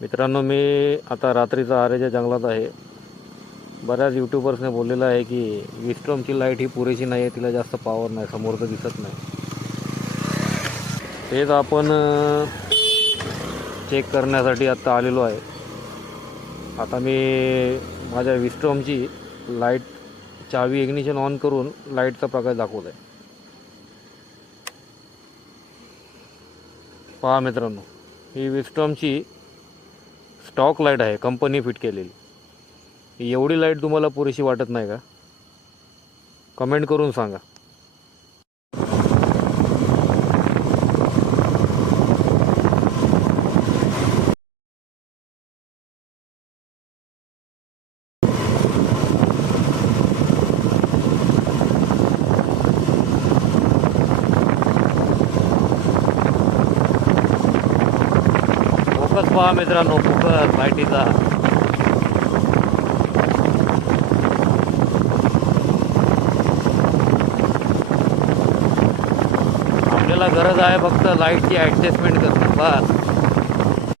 मित्रांनो, मी आता रात्रीचा आरेच्या जंगलात आहे. बऱ्याच यूट्यूबर्सने बोललेलं आहे की विस्टॉमची लाईट ही पुरेशी नाही आहे, तिला जास्त पॉवर नाही, समोरचं दिसत नाही. तेच आपण चेक करण्यासाठी आत्ता आलेलो आहे. आता मी माझ्या विस्टॉमची लाईट चावी इग्निशन ऑन करून लाईटचा प्रकाश दाखवत आहे. पहा मित्रांनो, ही विस्टॉमची स्टॉक लाईट आहे, कंपनी फिट केलेली. एवढी लाईट तुम्हाला पुरेशी वाटत नाही का? कमेंट करून सांगा. फोकस पहा मित्रांनो, फोकस लाईटीचा. आपल्याला गरज आहे फक्त लाईटची ॲडजस्टमेंट करणं, बस.